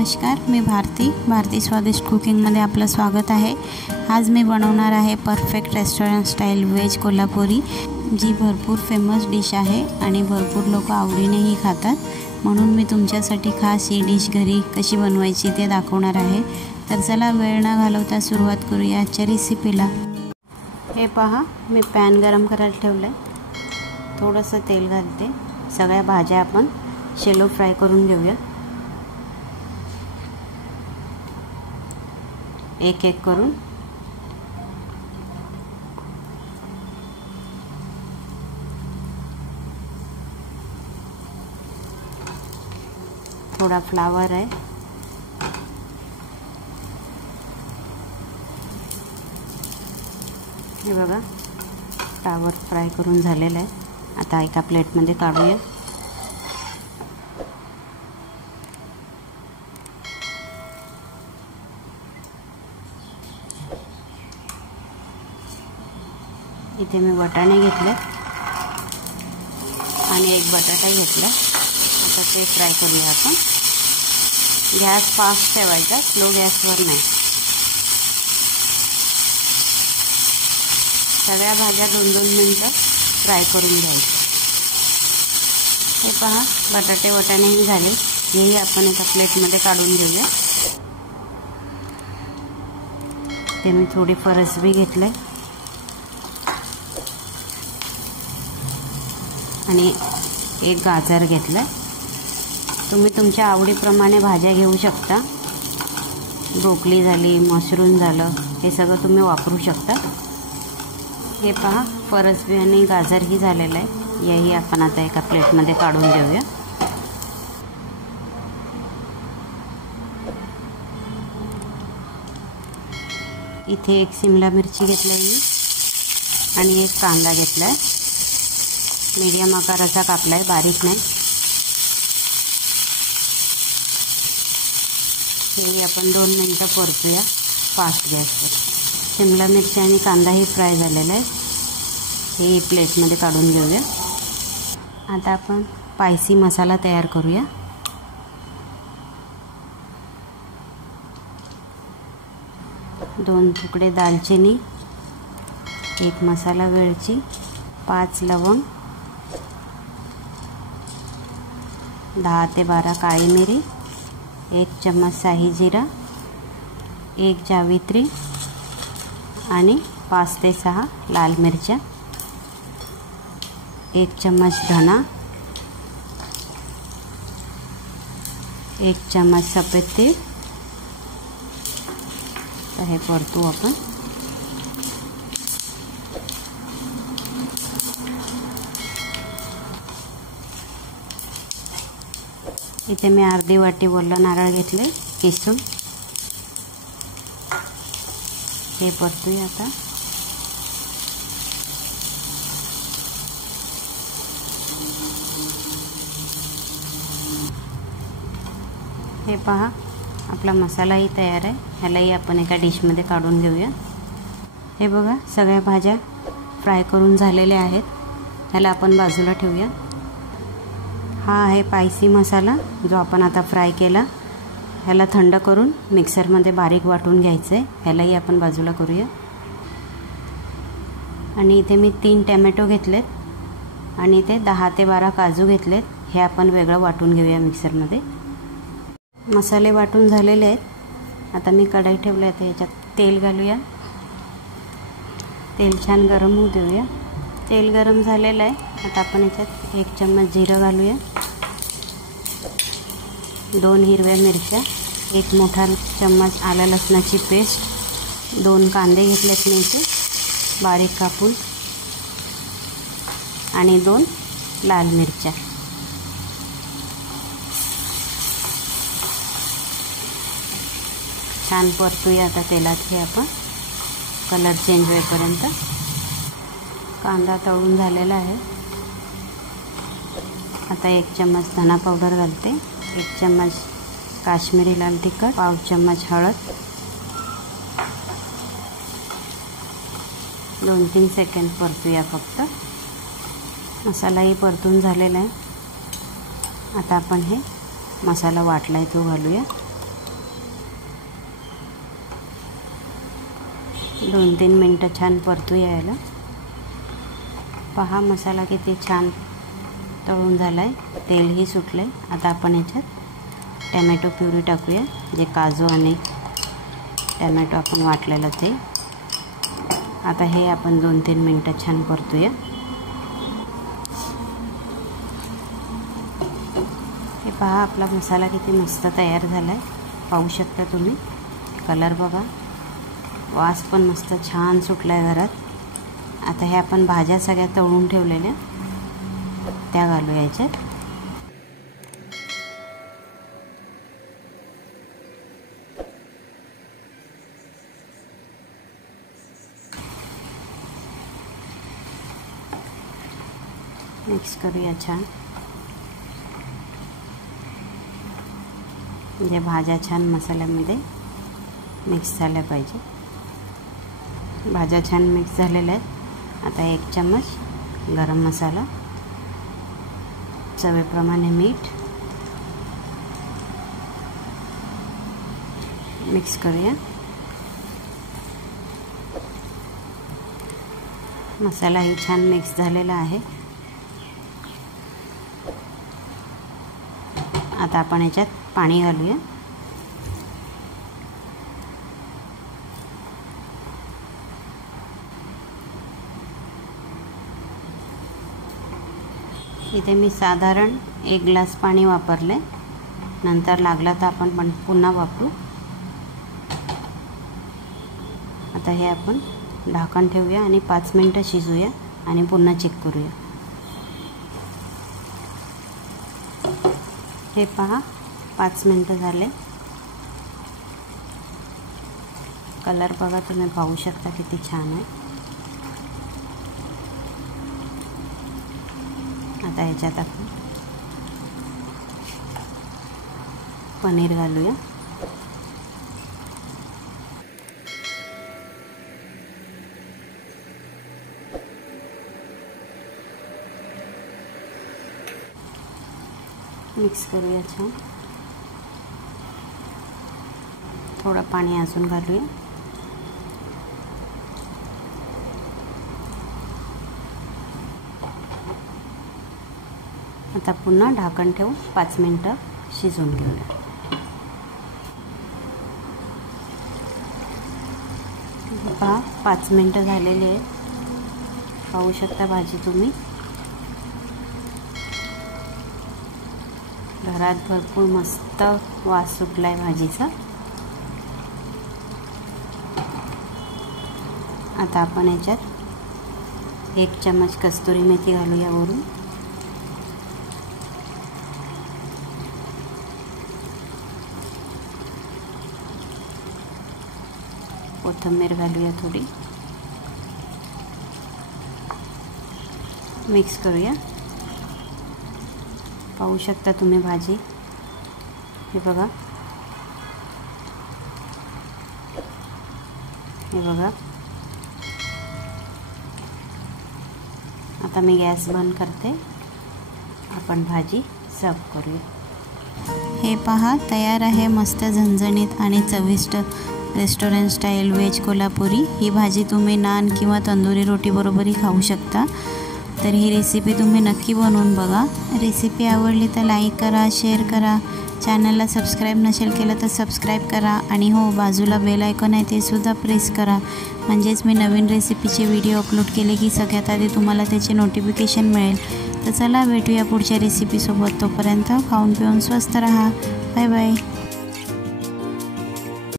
नमस्कार, मी भारती स्वादिष्ट कुकिंगमध्ये आपलं स्वागत आहे। आज मी बनवणार आहे perfect restaurant style veg Kolhapuri, जी भरपूर फेमस डिश आहे आणि भरपूर लोक आवडीनेही खातात। म्हणून मी तुमच्यासाठी खास ही डिश घरी कशी बनवायची ते दाखवणार आहे। तर चला वेळ न घालवता सुरुवात करूया आजच्या रेसिपीला। हे पहा, मी पॅन गरम करायला ठेवलं आहे। थोडंसं तेल घालते। सगळ्या भाज्या आपण शॅलो फ्राय करून घेऊया। एक एक करून थोड़ा फ्लावर आहे, हे बघा फ्लावर फ्राय करून झालेला आहे। आता एका प्लेटमध्ये काढूया। इथे मी वाटाणे घेतले आणि एक बटाटा घेतला। आता ते फ्राय करूया आपण। गॅस फास्ट ठेवायचा, स्लो गॅसवर नाही। सगळ्या भाज्या 2-2 मिनिटं फ्राय करून घ्यायच्या। हे पहा, बटाटे वाटाणेही झाले। हेही आपण एका प्लेटमध्ये काढून घेऊया। ते मी थोडी फरसबी घेतले आणि एक गाजर घेतलं। तुम्ही तुमच्या आवडीप्रमाणे भाज्या घेऊ शकता। ब्रोकली झाली, मशरूम झालं, हे सगळं तुम्ही वापरू शकता। हे पहा, फरसबी आणि गाजरही झालेलं आहे। याही आपण आता एका प्लेटमध्ये काढून घेऊया। इथे एक शिमला मिरची घेतली मी आणि एक कांदा घेतलाय। मीडियम आकाराचा कापलाय, बारीक नाही। हे आपण 2 मिनिटं परतूया फास्ट गॅसवर। शिमला मिरची आणि कांदाही फ्राय झालेला आहे। हे प्लेटमध्ये काढून घेऊया। आता आपण स्पायसी मसाला तयार करूया। दोन तुकडे दालचिनी, एक मसाला वेलची, 5 लवंग, 10 ते 12 काळी मिरी, 1 चम्मच शाही जिरा, 1 जावित्री आणि 5 ते 6 लाल मिरच्या, 1 चम्मच धना, 1 चम्मच सफेद तीळ। तर हे परतू आपण। इथे मी अर्धी वाटी ओलं नारळ घेतले किसून। हे परतूया आता। हे पहा, आपला मसालाही तयार आहे। ह्यालाही आपण एका डिशमध्ये काढून घेऊया। हे बघा, सगळ्या भाज्या फ्राय करून झालेल्या आहेत। ह्याला आपण बाजूला ठेवूया। हा आहे स्पायसी मसाला, जो आपण आता फ्राय केला। ह्याला थंड करून मिक्सरमध्ये बारीक वाटून घ्यायचं आहे। ह्यालाही आपण बाजूला करूया। आणि इथे मी 3 टोमॅटो घेतलेत आणि ते 10 ते 12 काजू घेतलेत। हे आपण वेगळं वाटून घेऊया मिक्सरमध्ये। मसाले वाटून झालेले आहेत। आता मी कढई ठेवली आहे, याच्यात तेल घालूया। तेल छान गरम होऊ देऊया। तेल गरम झालेलं आहे। आता आपण याच्यात 1 चम्मच जिरं घालूया, 2 हिरव्या मिरच्या, 1 मोठा चम्मच आलं लसणाची पेस्ट, 2 कांदे घेतलेत मी इथे बारीक कापून आणि 2 लाल मिरच्या। छान परतूया आता तेलात। हे आपण कलर चेंज होईपर्यंत। कांदा तळून झालेला आहे। आता 1 चम्मच धना पावडर घालते, 1 चम्मच काश्मीरी लाल तिखट, पाव चम्मच हळद, 2-3 सेकंद परतूया फक्त। मसालाही परतून झालेला आहे। आता आपण हे मसाला वाटलाय तो घालूया। 2-3 मिनटं छान परतूया याला। पहा मसाला किती छान तळून झाला आहे, तेलही सुटलं आहे। आता आपण याच्यात टॅमॅटो प्युरी टाकूया, जे काजू आणि टॅमॅटो आपण वाटलेलं ते। आता हे आपण 2-3 मिनटं छान परतूया। हे पहा आपला मसाला किती मस्त तयार झाला आहे, पाहू शकता तुम्ही। कलर बघा, वास पण मस्त छान सुटला आहे घरात। आता हे आपण भाज्या सगळ्या तळून ठेवलेल्या त्या घालूया याच्यात। मिक्स करूया छान, म्हणजे भाज्या छान मसाल्यामध्ये मिक्स झाल्या पाहिजे। भाज्या छान मिक्स झालेल्या आहेत। आता 1 चम्मच गरम मसाला, चवीप्रमाणे मीठ मिक्स करूया। मसालाही छान मिक्स झालेला आहे। आता आपण याच्यात पाणी घालूया। इथे मी साधारण 1 ग्लास पाणी वापरले, नंतर लागला तर आपण पुन्हा वापरू। आता हे आपण ढाकण ठेवूया आणि 5 मिनिटं शिजूया आणि पुन्हा चेक करूया। हे पहा 5 मिनिटं झाले। कलर बघा तुम्ही, पाहू शकता किती छान आहे। आता याच्यात आपण पनीर घालूया। मिक्स करूया छान। थोडं पाणी अजून घालूया। आता पुन्हा ढाकण ठेवून 5 मिनिटं शिजवून घेऊया। पहा 5 मिनिटं झालेली आहे, पाहू शकता भाजी तुम्ही। घरात भरपूर मस्त वास सुटलाय भाजीचा। आता आपण याच्यात 1 चम्मच कस्तुरी मेथी घालूया वरून। कोथिंबीर घालूया थोडी, मिक्स करूया। पाहू शकता तुम्ही भाजी, हे बघा, हे बघा। आता मी गॅस बंद करते, आपण भाजी सर्व करूया। हे पहा तयार आहे मस्त झणझणीत आणि चविष्ट रेस्टॉरंट स्टाईल व्हेज कोल्हापुरी। ही भाजी तुम्ही नान किंवा तंदुरी रोटी बरोबरही खाऊ शकता। तर ही रेसिपी तुम्ही नक्की बनवून बघा। रेसिपी आवडली तर लाईक करा, शेअर करा, चॅनलला सबस्क्राईब नसेल केलं तर सबस्क्राईब करा आणि हो बाजूला बेल आयकॉन आहे ते सुद्धा प्रेस करा, म्हणजेच मी नवीन रेसिपीचे व्हिडिओ अपलोड केले की सगळ्यात आधी तुम्हाला त्याचे नोटिफिकेशन मिळेल। तर चला भेटूया पुढच्या रेसिपीसोबत, तोपर्यंत खाऊन पिऊन स्वस्त रहा। Bye bye.